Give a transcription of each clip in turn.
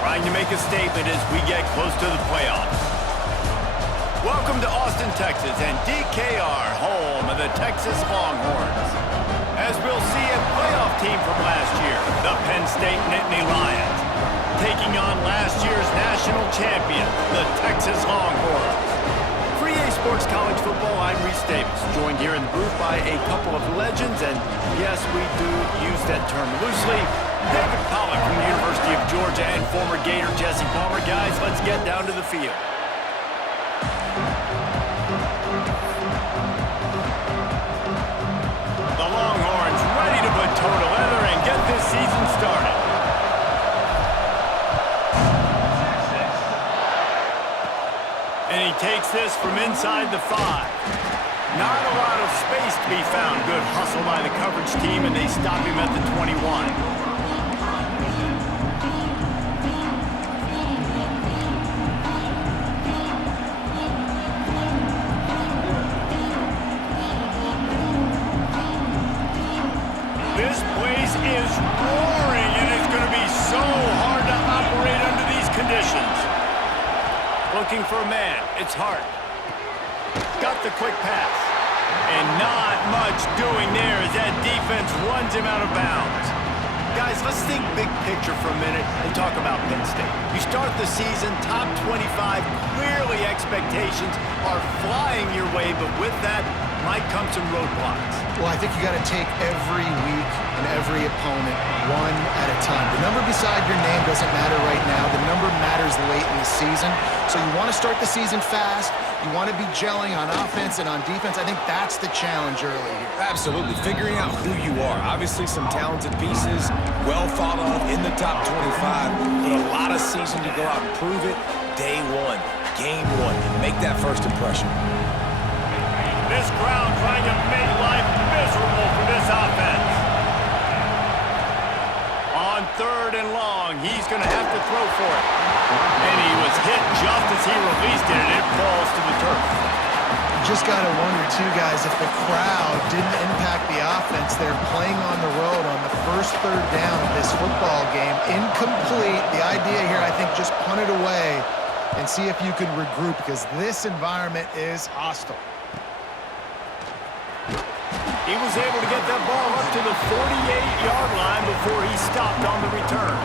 trying to make a statement as we get close to the playoffs. Welcome to Austin, Texas, and DKR, home of the Texas Longhorns. As we'll see, a playoff team from last year, the Penn State Nittany Lions, taking on last year's national champion, the Texas Longhorns. For EA Sports College Football, I'm Reese Davis, joined here in the booth by a couple of legends, and yes, we do use that term loosely. David Pollack from the University of Georgia and former Gator Jesse Palmer. Guys, let's get down to the field. The Longhorns ready to put toe to leather and get this season started. And he takes this from inside the 5. Not a lot of space to be found. Good hustle by the coverage team, and they stop him at the 21. This place is roaring, and it's going to be so hard to operate under these conditions. Looking for a man. It's Hart. Got the quick pass. And not much doing there as that defense runs him out of bounds. Guys, let's think big picture for a minute and talk about Penn State. You start the season, top 25, clearly expectations are flying your way, but with that might come some roadblocks. Well, I think you got to take every week and every opponent one at a time. The number beside your name doesn't matter right now. The number matters late in the season. So you want to start the season fast. You want to be gelling on offense and on defense. I think that's the challenge early here. Absolutely. Figuring out who you are. Obviously some talented pieces, well thought of in the top 25, but a lot of season to go out and prove it. Day one, game one, make that first impression. This crowd trying to make life miserable for this offense. On 3rd and long, he's going to have to throw for it. And he was hit just as he released it, and it falls to the turf. You just got to wonder, too, guys, if the crowd didn't impact the offense. They're playing on the road on the first 3rd down of this football game. Incomplete. The idea here, I think, just punt it away and see if you can regroup, because this environment is hostile. He was able to get that ball up to the 48-yard line before he stopped on the return.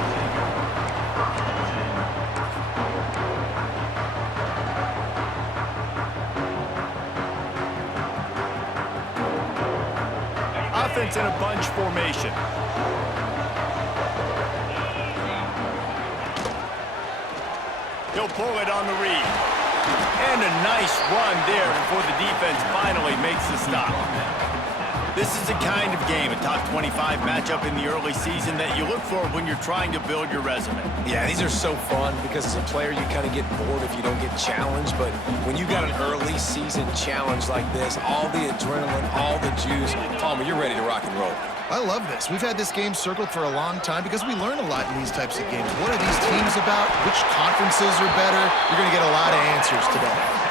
Offense in a bunch formation. He'll pull it on the read. And a nice run there before the defense finally makes the stop. This is the kind of game, a top 25 matchup in the early season, that you look for when you're trying to build your resume. Yeah, these are so fun because as a player, you kind of get bored if you don't get challenged. But when you got an early season challenge like this, all the adrenaline, all the juice, Palmer, you're ready to rock and roll. I love this. We've had this game circled for a long time because we learn a lot in these types of games. What are these teams about? Which conferences are better? You're going to get a lot of answers today.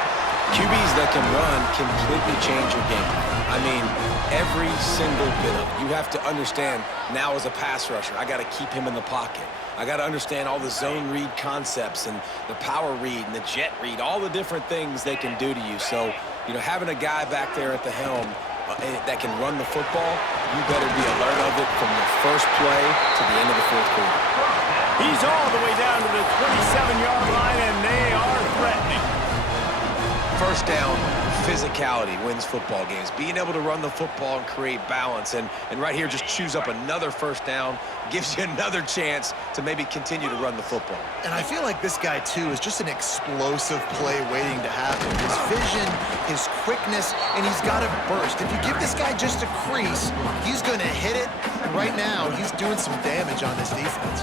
QBs that can run completely change your game plan. I mean, every single bit of it. You have to understand now as a pass rusher, I got to keep him in the pocket. I got to understand all the zone read concepts and the power read and the jet read, all the different things they can do to you. So, you know, having a guy back there at the helm that can run the football, you better be alert of it from the first play to the end of the 4th quarter. He's all the way down to the 27-yard line, and they are threatening. First down, physicality wins football games. Being able to run the football and create balance. And right here, just choose up another first down, gives you another chance to maybe continue to run the football. And I feel like this guy, too, is just an explosive play waiting to happen. His vision, his quickness, and he's got a burst. If you give this guy just a crease, he's going to hit it. And right now, he's doing some damage on this defense.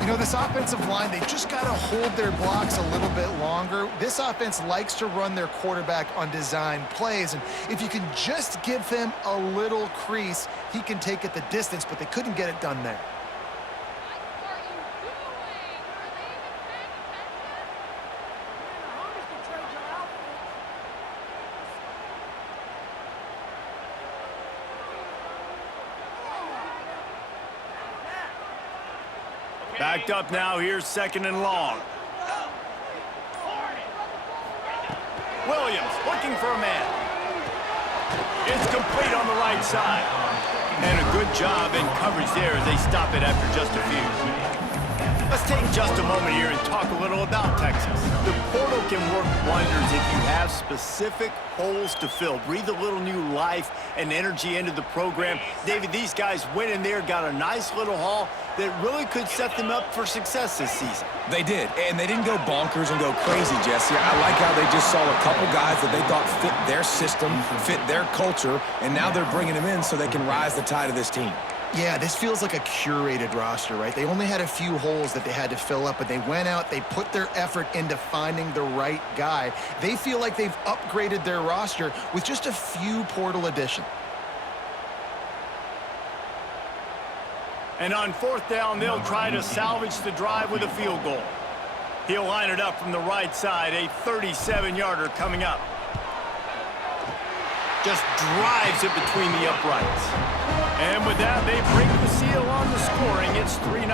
You know, this offensive line, they just got to hold their blocks a little bit longer. This offense likes to run their quarterback on design plays, and if you can just give him a little crease, he can take it the distance, but they couldn't get it done there. Backed up now, here's 2nd and long. Williams looking for a man. It's complete on the right side. And a good job in coverage there as they stop it after just a few. Let's take just a moment here and talk a little about Texas. The portal can work wonders if you have specific holes to fill. Breathe a little new life and energy into the program. David, these guys went in there, got a nice little haul that really could set them up for success this season. They did, and they didn't go bonkers and go crazy, Jesse. I like how they just saw a couple guys that they thought fit their system, fit their culture, and now they're bringing them in so they can rise the tide of this team. Yeah, this feels like a curated roster, right? They only had a few holes that they had to fill up, but they went out, they put their effort into finding the right guy. They feel like they've upgraded their roster with just a few portal additions. And on 4th down, they'll try to salvage the drive with a field goal. He'll line it up from the right side, a 37-yarder coming up. Just drives it between the uprights. And with that, they break the seal on the scoring. It's 3-0.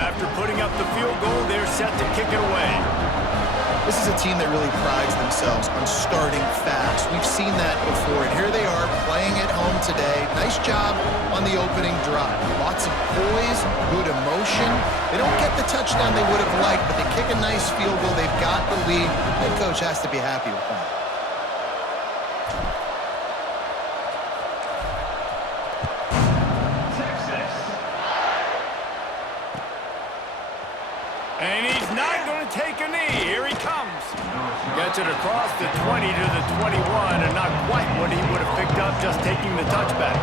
After putting up the field goal, they're set to kick it away. This is a team that really prides themselves on starting fast. We've seen that before, and here they are playing at home today. Nice job on the opening drive. Lots of poise, good emotion. They don't get the touchdown they would have liked, but they kick a nice field goal. They've got the lead. Head coach has to be happy with that. And he's not going to take a knee. Here he comes. Gets it across the 20 to the 21, and not quite what he would have picked up just taking the touchback.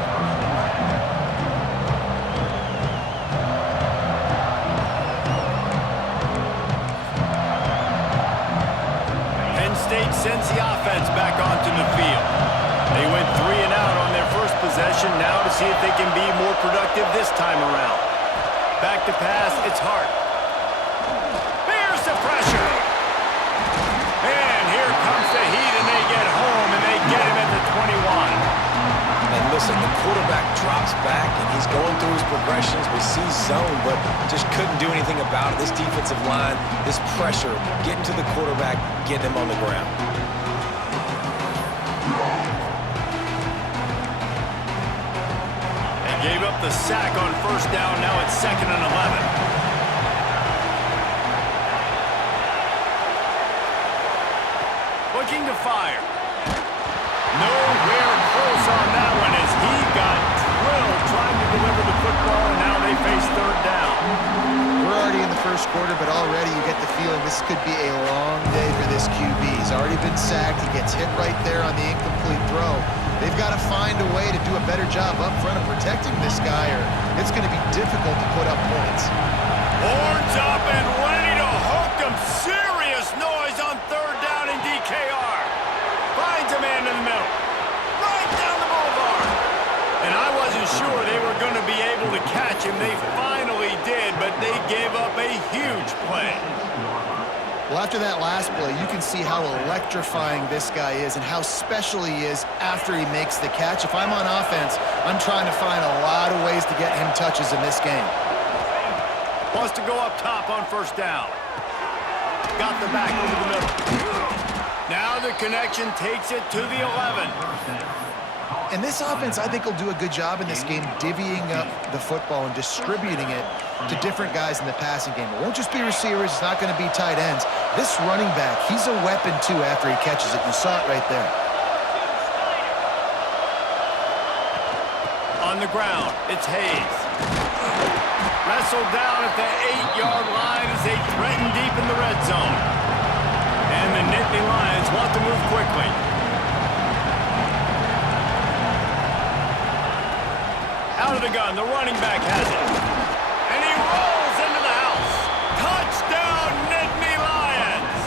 Penn State sends the offense back onto the field. They went 3 and out on their first possession, now to see if they can be more productive this time around. Back to pass, it's Hart. The pressure. And here comes the heat, and they get home, and they get him at the 21. And listen, the quarterback drops back, and he's going through his progressions. We see zone, but just couldn't do anything about it. This defensive line, this pressure, getting to the quarterback, getting him on the ground. They gave up the sack on 1st down. Now it's 2nd and 11. Looking to fire. Nowhere close on that one as he got drilled trying to deliver the football, and now they face 3rd down. We're already in the first quarter, but already you get the feeling this could be a long day for this QB. He's already been sacked. He gets hit right there on the incomplete throw. They've got to find a way to do a better job up front of protecting this guy, or it's going to be difficult to put up points. Horns up and ready to hook them. Serious noise on 3rd down in DKR. Finds a man in the middle. Right down the boulevard. And I wasn't sure they were going to be able to catch him. They finally did, but they gave up a huge play. Well, after that last play, you can see how electrifying this guy is and how special he is after he makes the catch. If I'm on offense, I'm trying to find a lot of ways to get him touches in this game. Wants to go up top on 1st down. Got the back over the middle. Now the connection takes it to the 11. And this offense, I think, will do a good job in this game divvying up the football and distributing it to different guys in the passing game. It won't just be receivers. It's not going to be tight ends. This running back, he's a weapon, too, after he catches it. You saw it right there. On the ground, it's Hayes. Wrestled down at the 8-yard line as they threaten deep in the red zone. And the Nittany Lions want to move quickly. Out of the gun, the running back has it. And he rolls into the house. Touchdown, Nittany Lions!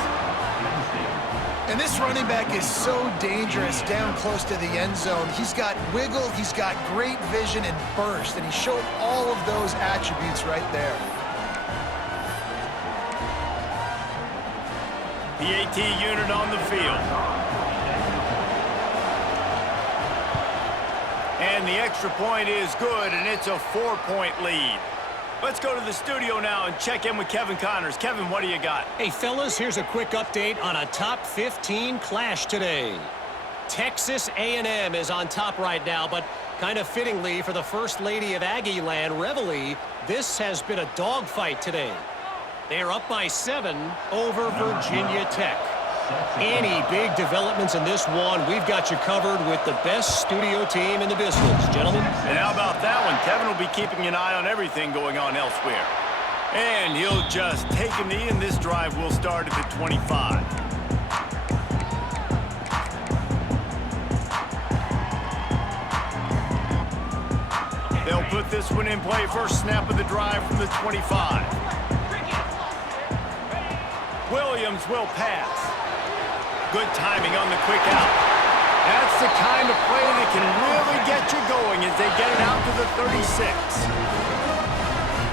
And this running back is so dangerous down close to the end zone. He's got wiggle, he's got great vision and burst, and he showed all of those attributes right there. PAT unit on the field. And the extra point is good, and it's a 4-point lead. Let's go to the studio now and check in with Kevin Connors. Kevin, what do you got? Hey, fellas, here's a quick update on a top 15 clash today. Texas A&M is on top right now, but kind of fittingly for the First Lady of Aggie Land, Reveille, this has been a dogfight today. They are up by 7 over Virginia Tech. Any big developments in this one, we've got you covered with the best studio team in the business, gentlemen. And how about that one? Kevin will be keeping an eye on everything going on elsewhere. And he'll just take a knee, and this drive will start at the 25. They'll put this one in play. First snap of the drive from the 25. Williams will pass. Good timing on the quick out. That's the kind of play that can really get you going as they get it out to the 36.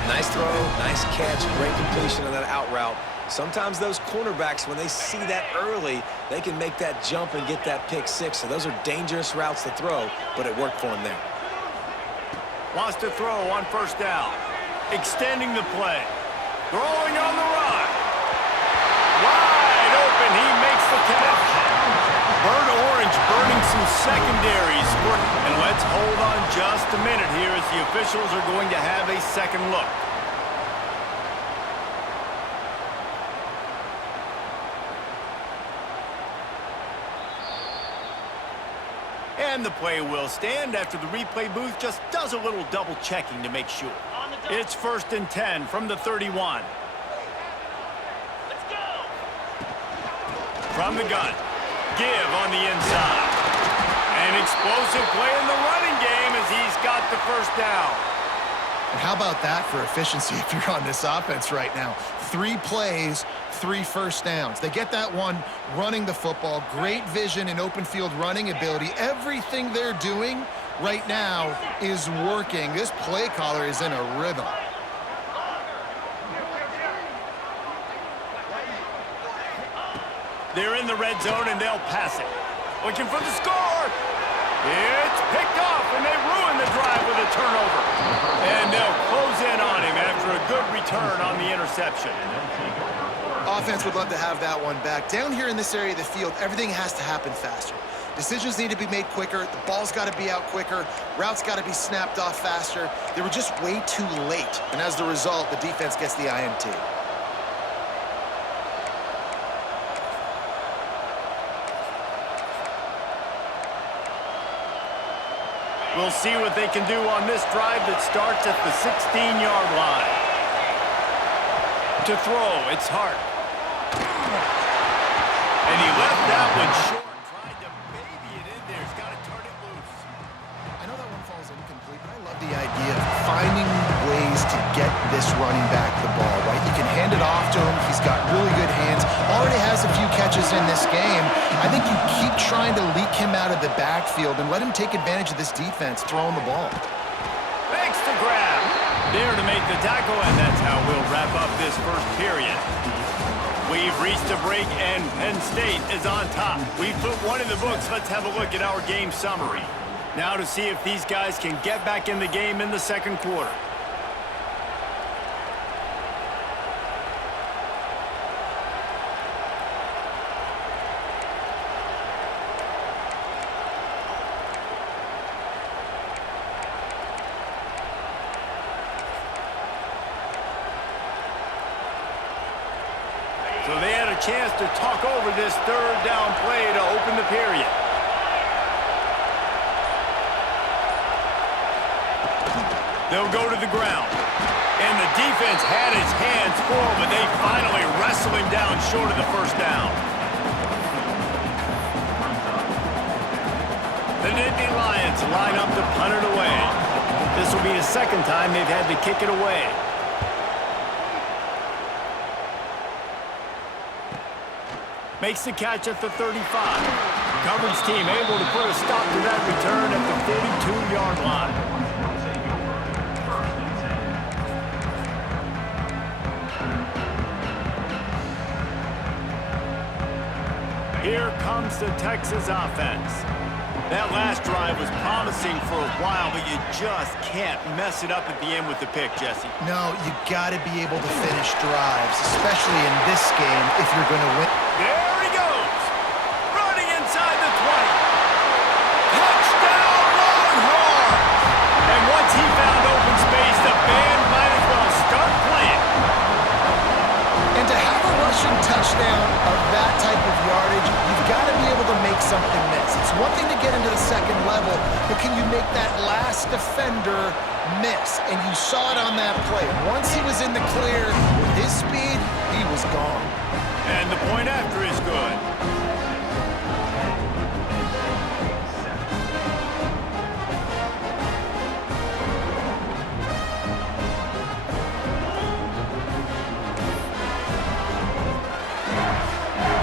Nice throw, nice catch, great completion on that out route. Sometimes those cornerbacks, when they see that early, they can make that jump and get that pick six. So those are dangerous routes to throw, but it worked for him there. Wants to throw on first down. Extending the play. Throwing on the run. Wide open, he makes the catch. Bird Orange burning some secondaries. And let's hold on just a minute here as the officials are going to have a second look. And the play will stand after the replay booth just does a little double checking to make sure. It's 1st and 10 from the 31. From the gun, give on the inside. An explosive play in the running game as he's got the first down. And how about that for efficiency if you're on this offense right now? 3 plays, 3 first downs. They get that one running the football, great vision and open field running ability. Everything they're doing right now is working. This play caller is in a rhythm. They're in the red zone and they'll pass it. Looking for the score. It's picked off and they ruin the drive with a turnover. And they'll close in on him after a good return on the interception. Offense would love to have that one back. Down here in this area of the field, everything has to happen faster. Decisions need to be made quicker. The ball's got to be out quicker. Routes got to be snapped off faster. They were just way too late. And as the result, the defense gets the INT. We'll see what they can do on this drive that starts at the 16-yard line. To throw, it's Hart. And he left that one short. Tried to baby it in there. He's got to turn it loose. I know that one falls incomplete, but I love the idea of finding ways to get this running back the ball, right? You can hand it off to him. He's got really good hands. Already has a few catches in this game. I think you keep trying to leak him out of the backfield and let him take advantage of this defense throwing the ball. Makes the grab. There to make the tackle, and that's how we'll wrap up this first period. We've reached a break, and Penn State is on top. We've put one in the books. Let's have a look at our game summary. Now to see if these guys can get back in the game in the second quarter. So they had a chance to talk over this third down play to open the period. They'll go to the ground. And the defense had his hands full, but they finally wrestle him down short of the first down. The Nittany Lions line up to punt it away. This will be the second time they've had to kick it away. Makes the catch at the 35. Coverage team able to put a stop to that return at the 42-yard line. Here comes the Texas offense. That last drive was promising for a while, but you just can't mess it up at the end with the pick, Jesse. No, you got to be able to finish drives, especially in this game if you're going to win. There he goes, running inside the 20. Touchdown, Longhorns! And once he found open space, the band might as well start playing. And to have a rushing touchdown of that type of yardage, you've got to be able to make something miss. It's one thing to get into the second level, but can you make that last defender miss? And you saw it on that play. Once he was in the clear with his speed, he was gone. And the point after is good.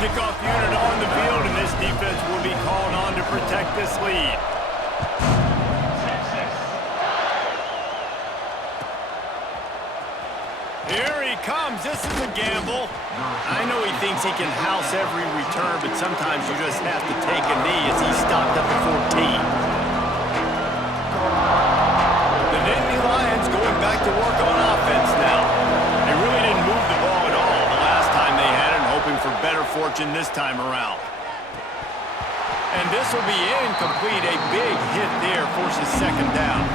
Kickoff unit on the field, and this defense will be called on to protect this lead. Here he comes. This is a gamble. I know he thinks he can house every return, but sometimes you just have to take a knee as he stopped at the 14. The Dynasty Lions going back to work on offense now. They really didn't move the ball at all the last time they had it, hoping for better fortune this time around. And this will be incomplete. A big hit there forces second down.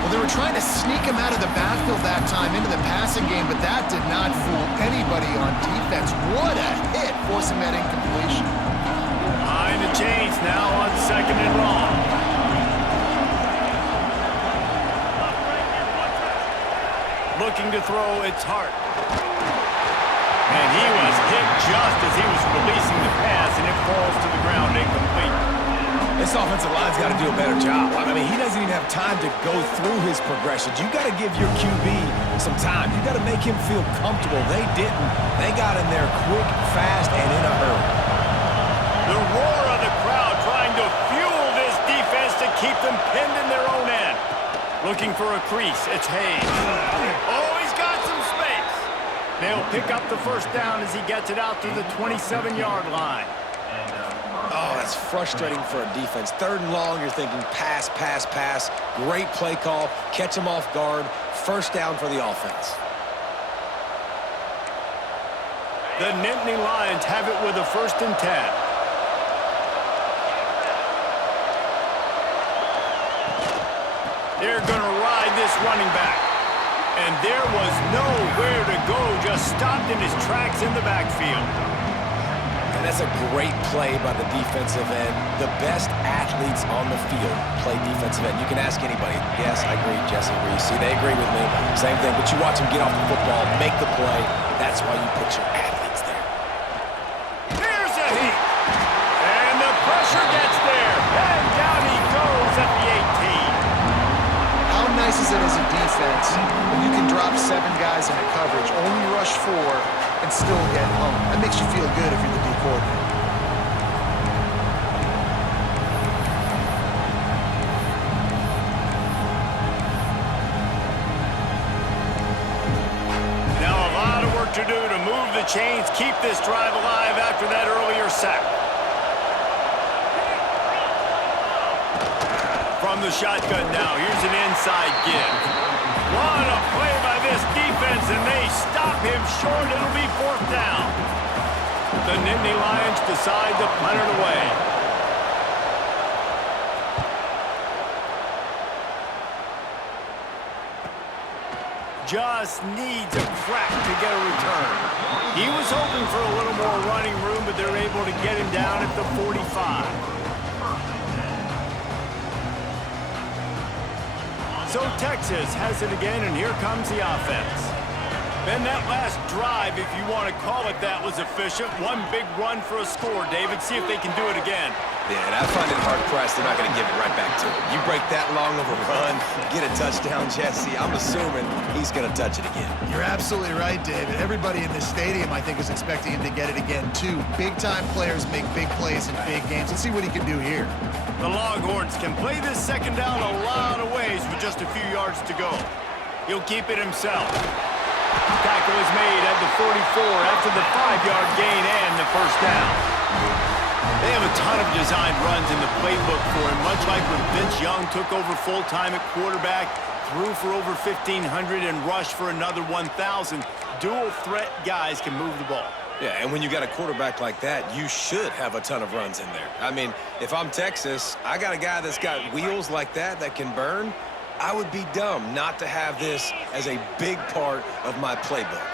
Well, they were trying to sneak him out of the backfield that time into the passing game, but that did not fool anybody on defense. What a hit, forcing that incompletion. Behind the chains now on second and long. Looking to throw, it's Hart. And he was hit just as he was releasing the pass, and it falls to the ground incomplete. This offensive line's got to do a better job. I mean, he doesn't even have time to go through his progressions. You got to give your QB some time. You got to make him feel comfortable. They didn't. They got in there quick, fast, and in a hurry. The roar of the crowd trying to fuel this defense to keep them pinned in their own end. Looking for a crease. It's Hayes. Oh, he's got some space. They'll pick up the first down as he gets it out to the 27-yard line. Oh, that's frustrating for a defense. Third and long, you're thinking pass, pass, pass. Great play call. Catch them off guard. First down for the offense. The Nittany Lions have it with a 1st and 10. They're going to ride this running back. And there was nowhere to go, just stopped in his tracks in the backfield. And that's a great play by the defensive end. The best athletes on the field play defensive end. You can ask anybody. Yes, I agree. Jesse agrees. See, they agree with me. Same thing. But you watch them get off the football, make the play. That's why you put your athletes there. Here's a heat. And the pressure gets there. And down he goes at the 18. How nice is it as a defense when you can drop 7 guys in a coverage, only rush 4, and still get home? That makes you feel good if you're the D coordinator. Now a lot of work to do to move the chains, keep this drive alive after that earlier sack. From the shotgun now, here's an inside give. What a play by this defense, and they stop him short. It'll be 4th down. The Nittany Lions decide to punt it away. Just needs a crack to get a return. He was hoping for a little more running room, but they're able to get him down at the 45. So Texas has it again, and here comes the offense. Ben, that last drive, if you want to call it that, was efficient. One big run for a score, David. See if they can do it again. Yeah, and I find it hard-pressed they're not going to give it right back to him. You break that long of a run, get a touchdown, Jesse, I'm assuming he's going to touch it again. You're absolutely right, David. Everybody in this stadium, I think, is expecting him to get it again, too. Big-time players make big plays in big games. Let's see what he can do here. The Longhorns can play this second down a lot of ways with just a few yards to go. He'll keep it himself. Tackle is made at the 44 after the 5-yard gain and the first down. They have a ton of designed runs in the playbook for him, much like when Vince Young took over full-time at quarterback, threw for over 1,500 and rushed for another 1,000. Dual-threat guys can move the ball. Yeah, and when you got a quarterback like that, you should have a ton of runs in there. I mean, if I'm Texas, I got a guy that's got wheels like that can burn. I would be dumb not to have this as a big part of my playbook.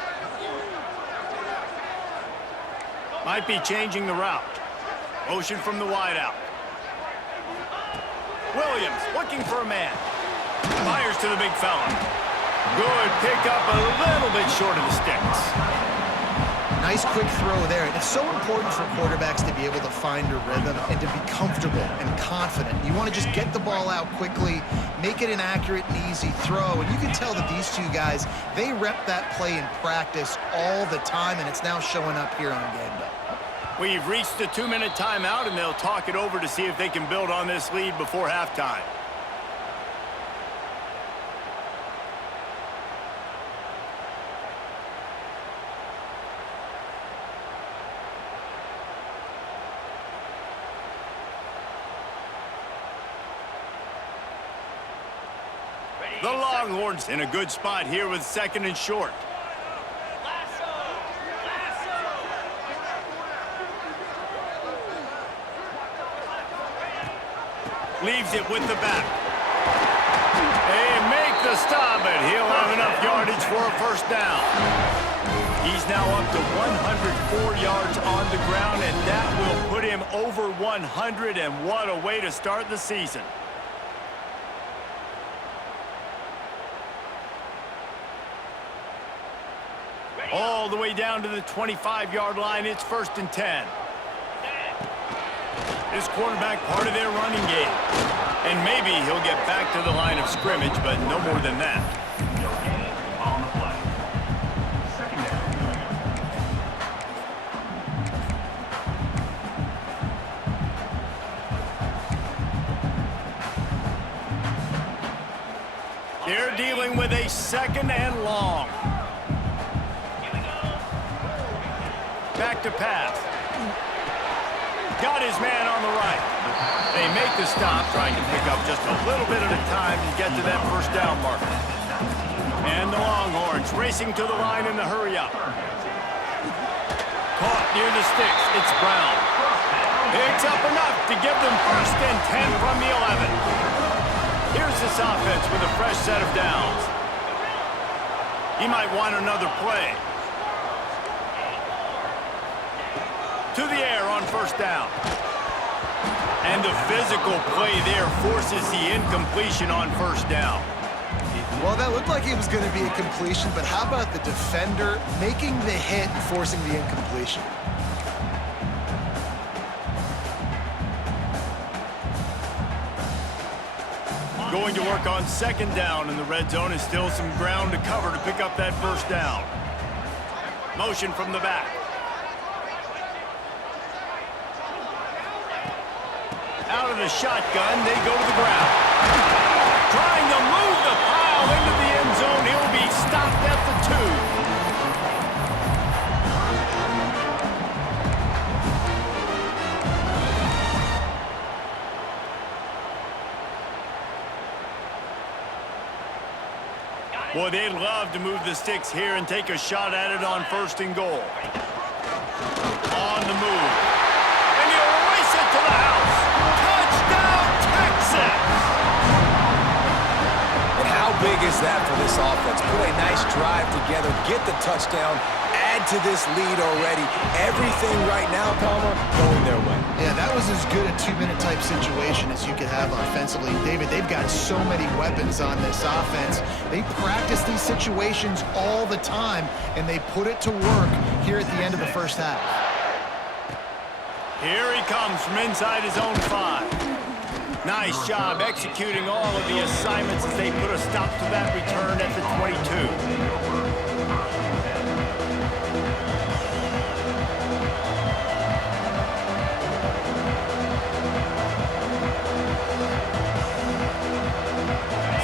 Might be changing the route. Motion from the wideout. Williams looking for a man. Fires to the big fella. Good pickup, a little bit short of the sticks. Nice quick throw there. And it's so important for quarterbacks to be able to find a rhythm and to be comfortable and confident. You want to just get the ball out quickly, make it an accurate and easy throw. And you can tell that these two guys, they rep that play in practice all the time, and it's now showing up here on game day. We've reached the 2-minute timeout, and they'll talk it over to see if they can build on this lead before halftime. The Longhorns in a good spot here with 2nd and short. Leaves it with the back. They make the stop, but he'll have enough yardage for a first down. He's now up to 104 yards on the ground, and that will put him over 100, and what a way to start the season. All the way down to the 25-yard line. It's 1st and 10. This quarterback part of their running game. And maybe he'll get back to the line of scrimmage, but no more than that. On the play. 2nd down. They're dealing with a 2nd and long. Back to pass. Got his man on the right. They make the stop, trying to pick up just a little bit at a time to get to that first down marker. And the Longhorns racing to the line in the hurry-up. Caught near the sticks. It's Brown. Picks up enough to give them 1st and 10 from the 11. Here's this offense with a fresh set of downs. He might want another play. To the air on 1st down. And the physical play there forces the incompletion on 1st down. Well, that looked like it was going to be a completion, but how about the defender making the hit and forcing the incompletion? Going to work on 2nd down in the red zone, is still some ground to cover to pick up that 1st down. Motion from the back. Out of the shotgun, they go to the ground. Trying to move the pile into the end zone. He'll be stopped at the 2. Boy, they'd love to move the sticks here and take a shot at it on 1st and goal. On the move. And he'll race it to the house. Touchdown, Texas! And how big is that for this offense? Put a nice drive together, get the touchdown, add to this lead already. Everything right now, Palmer, going their way. Yeah, that was as good a 2-minute type situation as you could have offensively. David, they've got so many weapons on this offense. They practice these situations all the time, and they put it to work here at the end of the 1st half. Here he comes from inside his own 5. Nice job executing all of the assignments as they put a stop to that return at the 22.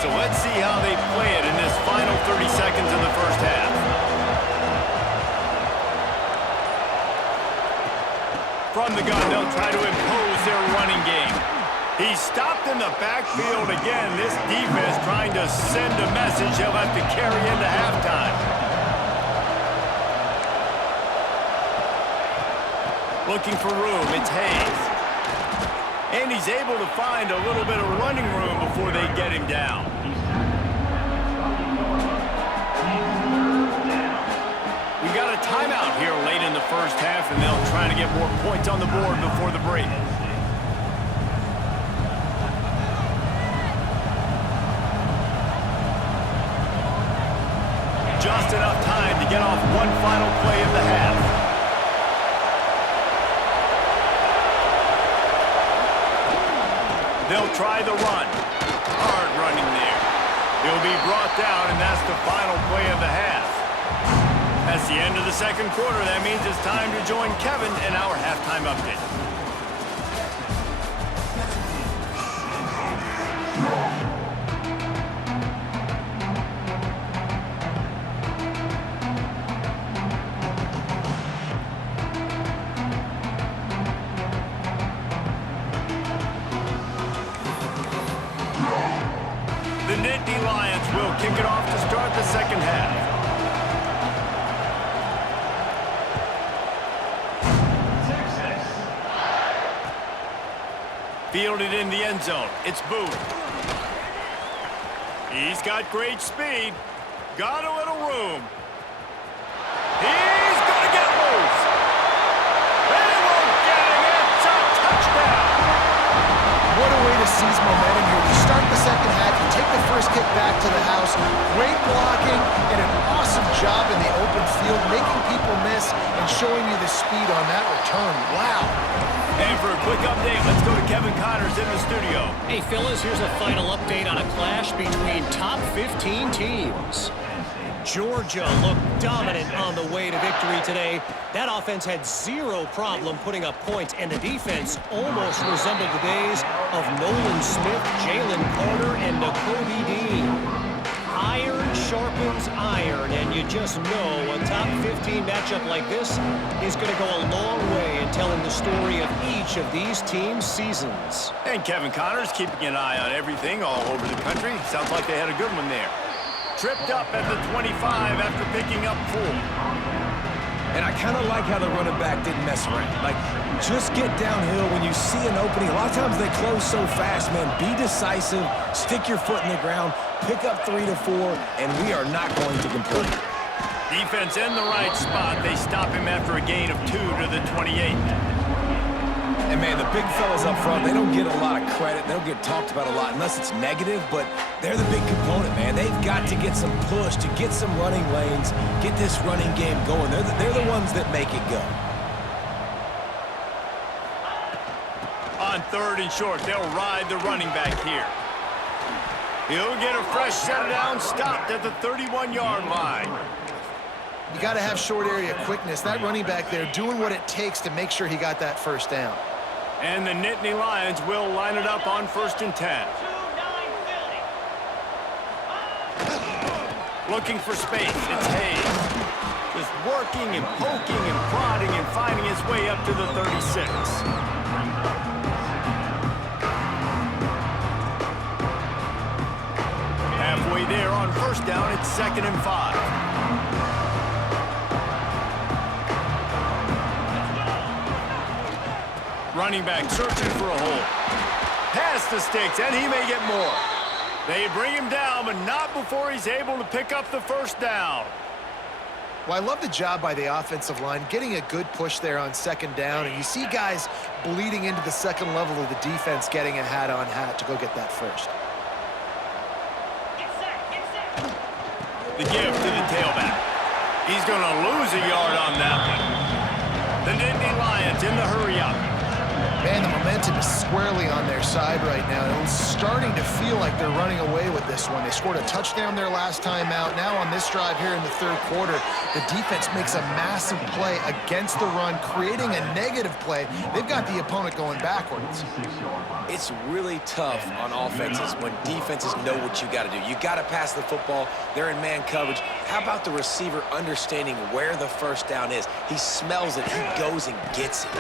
So let's see how they play it in this final 30 seconds of the 1st half. From the gun, they'll try to impose their running game. He's stopped in the backfield again. This defense trying to send a message they'll have to carry into halftime. Looking for room, it's Hayes. And he's able to find a little bit of running room before they get him down. We got a timeout here late in the first half, and they'll try to get more points on the board before the break. Just enough time to get off one final play of the half. They'll try the run. Hard running there. He'll be brought down, and that's the final play of the half. That's the end of the second quarter. That means it's time to join Kevin in our halftime update. The Nittany Lions will kick it off to start the second half. Fielded in the end zone. It's Booth. He's got great speed. Got a little room. He's going to get loose. They won't get him. It's a touchdown. What a way to seize momentum here. You start the second half, you take the first kick back to the house. Great blocking and an awesome job in the open field, making people miss and showing you the speed on that return. Wow. And for a quick update, let's go to Kevin Connors in the studio. Hey, fellas, here's a final update on a clash between top 15 teams. Georgia looked dominant on the way to victory today. That offense had zero problem putting up points, and the defense almost resembled the days of Nolan Smith, Jalen Carter, and Nakobe Dean. Iron sharpens iron, and you just know a top 15 matchup like this is going to go a long way in telling the story of each of these teams' seasons. And Kevin Connors keeping an eye on everything all over the country. Sounds like they had a good one there. Tripped up at the 25 after picking up 4. And I kind of like how the running back didn't mess around. Like, just get downhill when you see an opening. A lot of times they close so fast, man. Be decisive, stick your foot in the ground, pick up 3 to 4, and we are not going to complain. Defense in the right spot. They stop him after a gain of 2 to the 28. And, man, the big fellas up front, they don't get a lot of credit. They don't get talked about a lot unless it's negative, but they're the big component, man. They've got to get some push, to get some running lanes, get this running game going. They're the ones that make it go. On 3rd and short, they'll ride the running back here. He'll get a fresh set down, stopped at the 31-yard line. You got to have short area quickness. That running back there doing what it takes to make sure he got that first down. And the Nittany Lions will line it up on 1st and 10. Looking for space, it's Hayes. Just working and poking and prodding and finding his way up to the 36. Halfway there on 1st down, it's 2nd and 5. Running back searching for a hole. Past the sticks, and he may get more. They bring him down, but not before he's able to pick up the 1st down. Well, I love the job by the offensive line, getting a good push there on 2nd down, and you see guys bleeding into the second level of the defense, getting a hat-on-hat to go get that first. The give to the tailback. He's going to lose a yard on that one. The Nittany Lions in the hurry-up. Man, the momentum is squarely on their side right now. It's starting to feel like they're running away with this one. They scored a touchdown their last time out. Now on this drive here in the third quarter, the defense makes a massive play against the run, creating a negative play. They've got the opponent going backwards. It's really tough on offenses when defenses know what you got to do. You got to pass the football. They're in man coverage. How about the receiver understanding where the first down is? He smells it. He goes and gets it.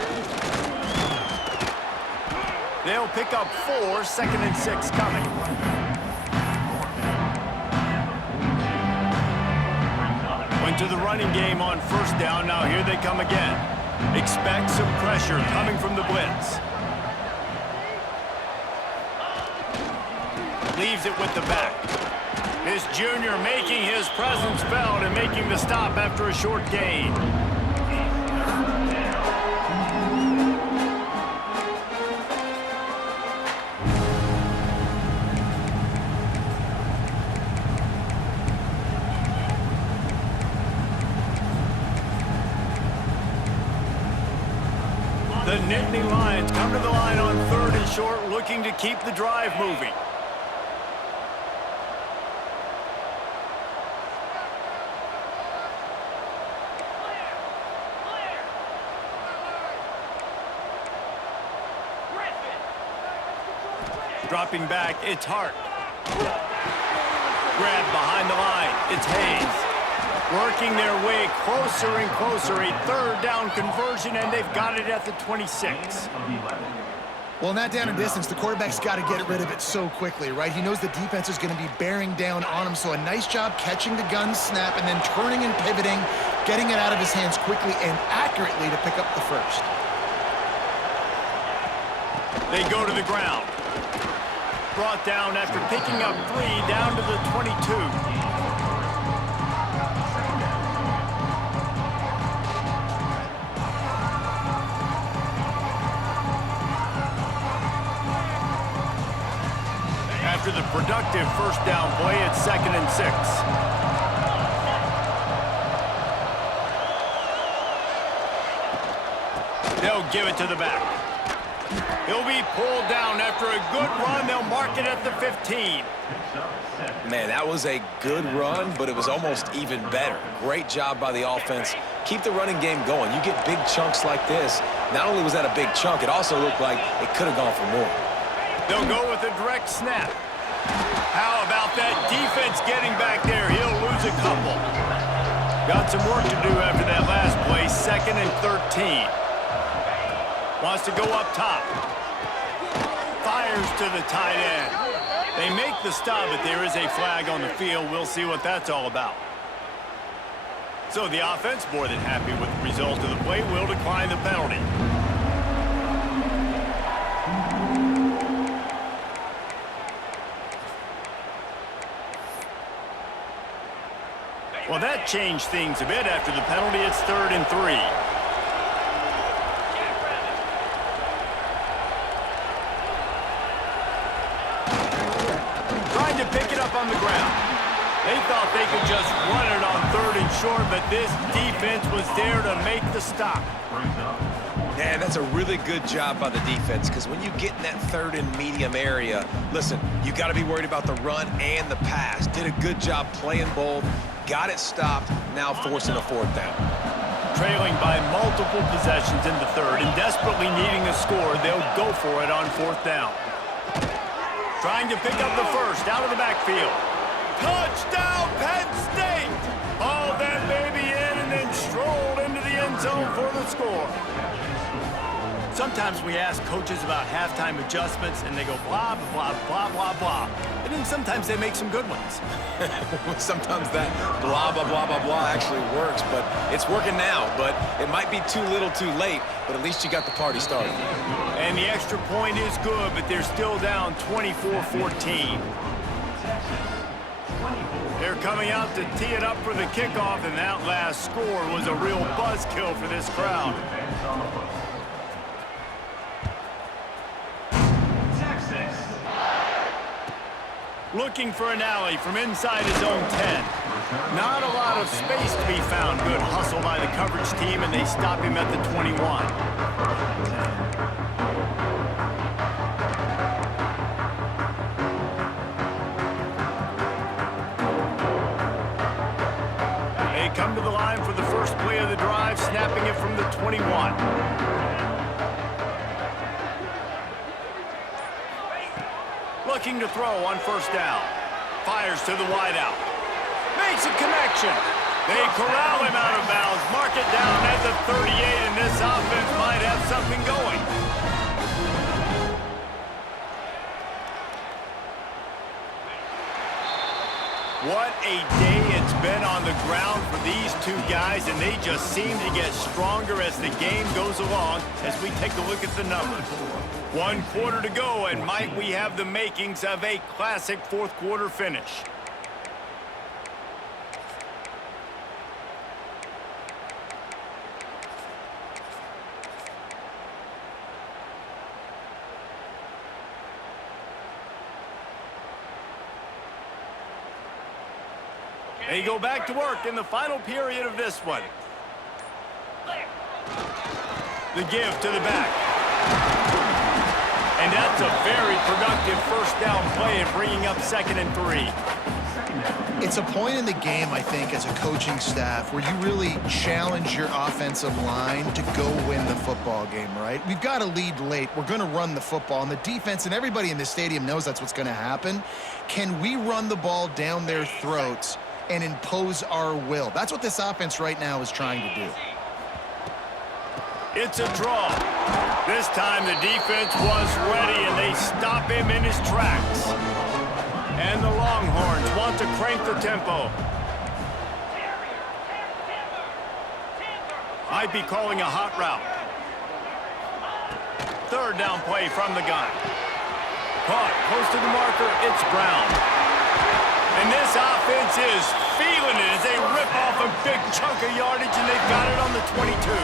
They'll pick up 4, 2nd and 6 coming. Went to the running game on first down. Now here they come again. Expect some pressure coming from the blitz. Leaves it with the back. This junior making his presence felt and making the stop after a short gain. The Nittany Lions come to the line on 3rd and short, looking to keep the drive moving. Dropping back, it's Hart. Grab behind the line, it's Hayes. Working their way closer and closer, a 3rd down conversion, and they've got it at the 26. Well, in that down and distance, the quarterback's got to get rid of it so quickly, right? He knows the defense is going to be bearing down on him, so a nice job catching the gun snap and then turning and pivoting, getting it out of his hands quickly and accurately to pick up the first. They go to the ground. Brought down after picking up 3 down to the 22. After the productive first down play, it's 2nd and 6. They'll give it to the back. He'll be pulled down after a good run. They'll mark it at the 15. Man, that was a good run, but it was almost even better. Great job by the offense. Keep the running game going. You get big chunks like this. Not only was that a big chunk, it also looked like it could have gone for more. They'll go with a direct snap. How about that defense getting back there? He'll lose a couple. Got some work to do after that last play. 2nd and 13. Wants to go up top. Fires to the tight end. They make the stop, but there is a flag on the field. We'll see what that's all about. So the offense, more than happy with the result of the play, will decline the penalty. Well, that changed things a bit after the penalty. It's 3rd and 3. Trying to pick it up on the ground. They thought they could just run it on 3rd and short, but this defense was there to make the stop. Man, that's a really good job by the defense, because when you get in that 3rd and medium area, listen, you got to be worried about the run and the pass. Did a good job playing both, got it stopped, now forcing a 4th down. Trailing by multiple possessions in the 3rd and desperately needing a score, they'll go for it on 4th down. Trying to pick up the first out of the backfield. Touchdown, Penn State! Hauled that baby in and then strolled into the end zone for the score. Sometimes we ask coaches about halftime adjustments, and they go blah, blah, blah, blah, blah. And then sometimes they make some good ones. Sometimes that blah, blah, blah, blah, blah actually works, but it's working now. But it might be too little too late, but at least you got the party started. And the extra point is good, but they're still down 24-14. They're coming out to tee it up for the kickoff, and that last score was a real buzzkill for this crowd. Looking for an alley from inside his own 10. Not a lot of space to be found. Good hustle by the coverage team, and they stop him at the 21. come to the line for the first play of the drive, snapping it from the 21. Looking to throw on first down. Fires to the wideout. Makes a connection. They corral him out of bounds. Mark it down at the 38, and this offense might have something going. What a day it's been on the ground for these two guys, and they just seem to get stronger as the game goes along as we take a look at the numbers. 1 quarter to go, and might we have the makings of a classic fourth quarter finish. They go back to work in the final period of this one. The give to the back. And that's a very productive first down play in bringing up 2nd and 3. It's a point in the game, I think, as a coaching staff where you really challenge your offensive line to go win the football game, right? We've got to lead late. We're going to run the football. And the defense and everybody in the stadium knows that's what's going to happen. Can we run the ball down their throats and impose our will? That's what this offense right now is trying to do. It's a draw. This time the defense was ready, and they stop him in his tracks. And the Longhorns want to crank the tempo. Might be calling a hot route. 3rd down play from the gun. Caught close to the marker. It's Brown. And this offense is feeling it as they rip off a big chunk of yardage, and they've got it on the 22.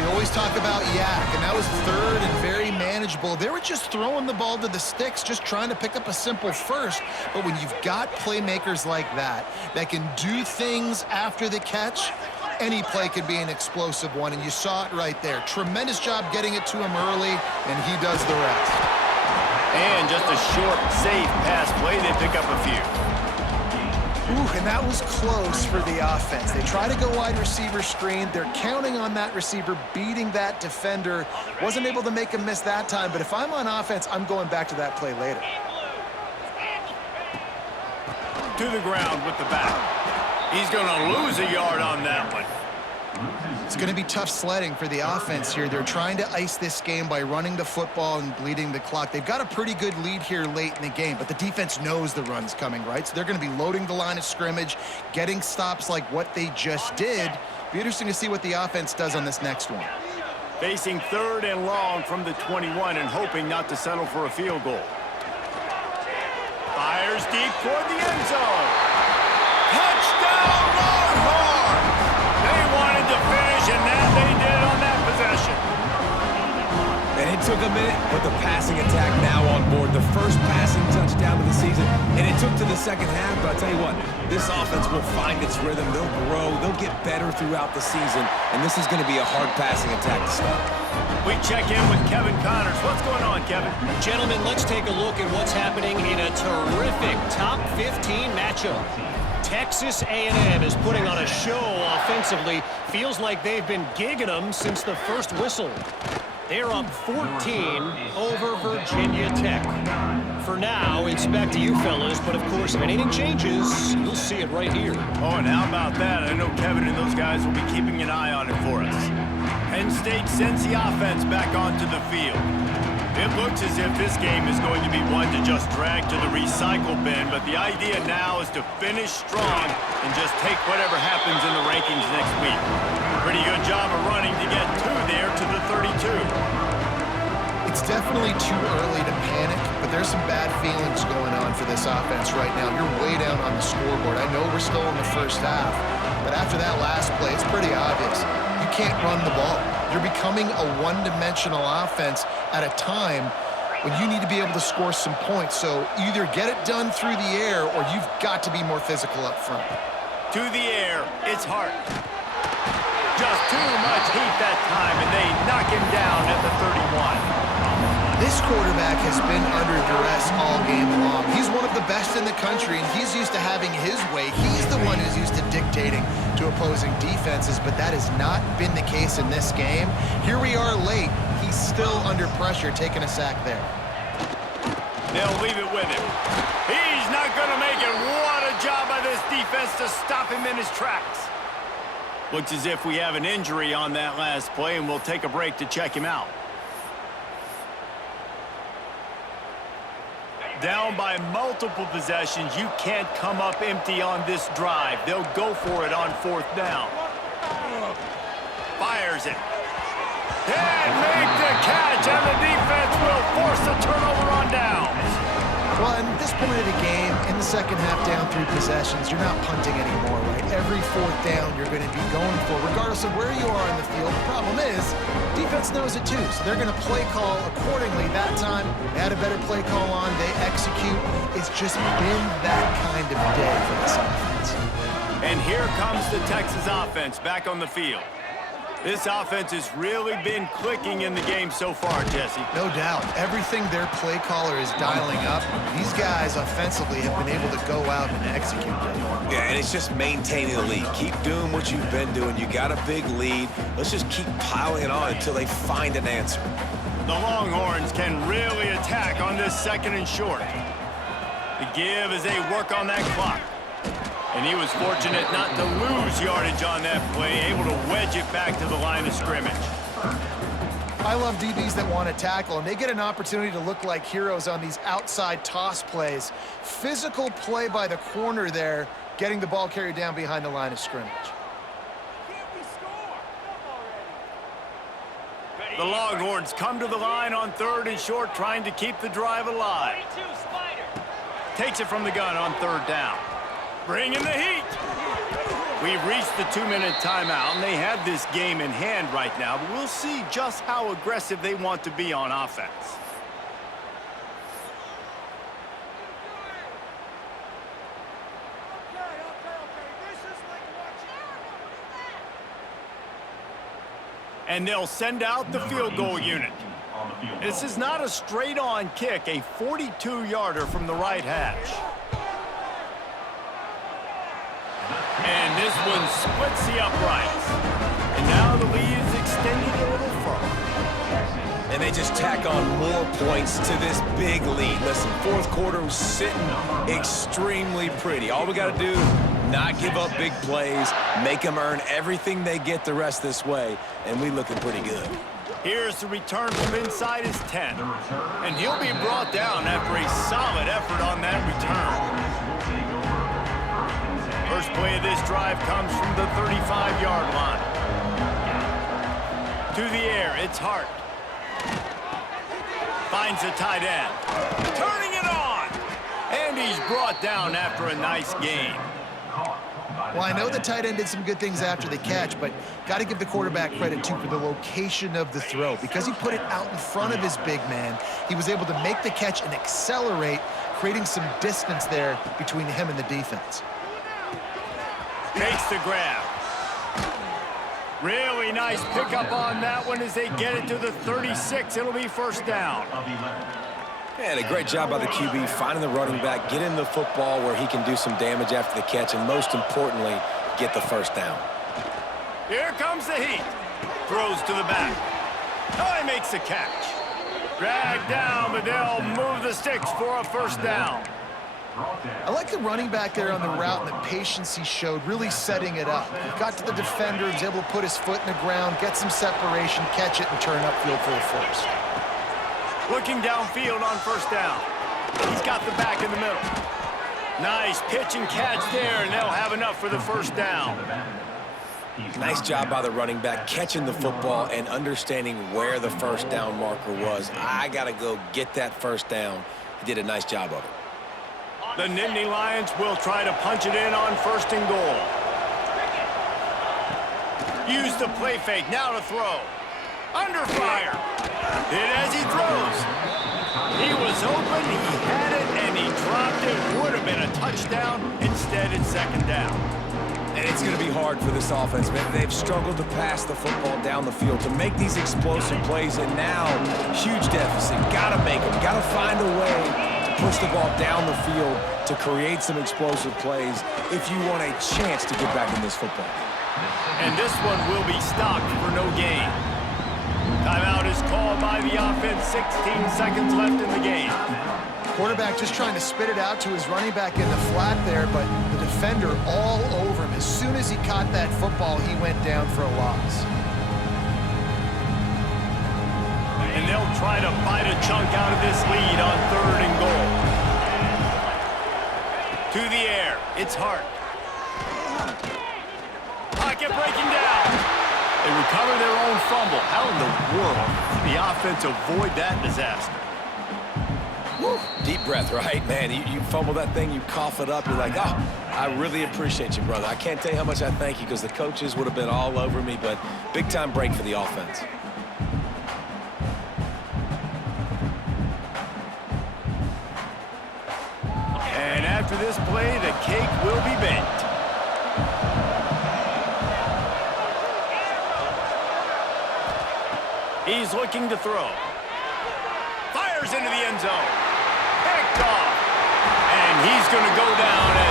We always talk about yak, and that was 3rd and very manageable. They were just throwing the ball to the sticks, just trying to pick up a simple first. But when you've got playmakers like that can do things after the catch, any play could be an explosive one, and you saw it right there. Tremendous job getting it to him early, and he does the rest. And just a short, safe pass play, they pick up a few. Ooh, and that was close for the offense. They try to go wide receiver screen. They're counting on that receiver beating that defender. Wasn't able to make him miss that time, but if I'm on offense, I'm going back to that play later. To the ground with the back. He's going to lose a yard on that one. It's going to be tough sledding for the offense here. They're trying to ice this game by running the football and bleeding the clock. They've got a pretty good lead here late in the game, but the defense knows the run's coming, right? So they're going to be loading the line of scrimmage, getting stops like what they just did. Be interesting to see what the offense does on this next one. Facing 3rd and long from the 21 and hoping not to settle for a field goal. Fires deep toward the end zone. Touchdown, Longhorns! They wanted to finish, and that they did on that possession. And it took a minute, but the passing attack now on board. The first passing touchdown of the season, and it took to the second half. But I'll tell you what, this offense will find its rhythm. They'll grow. They'll get better throughout the season, and this is going to be a hard passing attack to stop. We check in with Kevin Connors. What's going on, Kevin? Gentlemen, let's take a look at what's happening in a terrific top 15 matchup. Texas A&M is putting on a show offensively. Feels like they've been gigging them since the first whistle. They're up 14 over Virginia Tech. For now, it's back to you fellas, but of course, if anything changes, you'll see it right here. Oh, and how about that? I know Kevin and those guys will be keeping an eye on it for us. Penn State sends the offense back onto the field. It looks as if this game is going to be one to just drag to the recycle bin, but the idea now is to finish strong and just take whatever happens in the rankings next week. Pretty good job of running to get there to the 32. It's definitely too early to panic, but there's some bad feelings going on for this offense right now. You're way down on the scoreboard. I know we're still in the first half, but after that last play, it's pretty obvious. You can't run the ball. You're becoming a one-dimensional offense at a time when you need to be able to score some points. So either get it done through the air or you've got to be more physical up front. To the air, it's Hart. Just too much heat that time, and they knock him down at the 31. This quarterback has been under duress all game long. He's one of the best in the country, and he's used to having his way. He's the one who's used to dictating to opposing defenses, but that has not been the case in this game. Here we are late. He's still under pressure, taking a sack there. They'll leave it with him. He's not going to make it. What a job by this defense to stop him in his tracks. Looks as if we have an injury on that last play, and we'll take a break to check him out. Down by multiple possessions, you can't come up empty on this drive. They'll go for it on 4th down. Fires it. And make the catch, and the defense will force a turnover on downs. Well, at this point of the game, in the second half, down 3 possessions, you're not punting anymore, right? Every 4th down you're going to be going for, regardless of where you are in the field. The problem is, defense knows it too, so they're going to play call accordingly. That time, they had a better play call on. They execute. It's just been that kind of day for this offense. And here comes the Texas offense back on the field. This offense has really been clicking in the game so far, Jesse. No doubt. Everything their play caller is dialing up, these guys offensively have been able to go out and execute it. Yeah, and it's just maintaining the lead. Keep doing what you've been doing. You got a big lead. Let's just keep piling it on until they find an answer. The Longhorns can really attack on this 2nd and short. The give as they work on that clock. And he was fortunate not to lose yardage on that play, able to wedge it back to the line of scrimmage. I love DBs that want to tackle, and they get an opportunity to look like heroes on these outside toss plays. Physical play by the corner there, getting the ball carried down behind the line of scrimmage. The Longhorns come to the line on 3rd and short, trying to keep the drive alive. Takes it from the gun on 3rd down. Bringing the heat. We've reached the 2-minute timeout, and they have this game in hand right now, but we'll see just how aggressive they want to be on offense. And they'll send out the field goal unit. This is not a straight-on kick, a 42-yarder from the right hash. And this one splits the uprights. And now the lead is extended a little further. And they just tack on more points to this big lead. Listen, 4th quarter was sitting extremely pretty. All we got to do, not give up big plays, make them earn everything they get the rest this way, and we looking pretty good. Here's the return from inside his 10. And he'll be brought down after a solid effort on that return. First play of this drive comes from the 35-yard line. To the air, it's Hart. Finds the tight end. Turning it on! And he's brought down after a nice gain. Well, I know the tight end did some good things after the catch, but got to give the quarterback credit, too, for the location of the throw. Because he put it out in front of his big man, he was able to make the catch and accelerate, creating some distance there between him and the defense. Makes the grab. Really nice pickup on that one as they get it to the 36. It'll be 1st down. And a great job by the QB finding the running back, getting the football where he can do some damage after the catch, and most importantly, get the 1st down. Here comes the heat. Throws to the back. Oh, he makes the catch. Dragged down, but they'll move the sticks for a 1st down. I like the running back there on the route and the patience he showed, really setting it up. He got to the defender, was able to put his foot in the ground, get some separation, catch it, and turn upfield for the 1st. Looking downfield on 1st down. He's got the back in the middle. Nice pitch and catch there, and they'll have enough for the 1st down. Nice job by the running back, catching the football and understanding where the 1st down marker was. I got to go get that 1st down. He did a nice job of it. The Nittany Lions will try to punch it in on 1st and goal. Use the play fake, now to throw. Under fire. Hit as he throws. He was open, he had it, and he dropped it. Would have been a touchdown. Instead, it's 2nd down. And it's going to be hard for this offense, man. They've struggled to pass the football down the field, to make these explosive plays, and now, huge deficit. Got to make them. Got to find a way to push the ball down the field to create some explosive plays if you want a chance to get back in this football game. And this one will be stopped for no gain. Timeout is called by the offense. 16 seconds left in the game. Quarterback just trying to spit it out to his running back in the flat there, but the defender all over him. As soon as he caught that football, he went down for a loss. And they'll try to bite a chunk out of this lead on 3rd and goal. To the air, it's Hart. Pocket breaking down. They recover their own fumble. How in the world did the offense avoid that disaster? Woo. Deep breath, right? Man, you fumble that thing, you cough it up, you're like, oh, I really appreciate you, brother. I can't tell you how much I thank you because the coaches would have been all over me, but big-time break for the offense. And after this play, the cake will be baked. He's looking to throw. Fires into the end zone. Picked off. And he's going to go down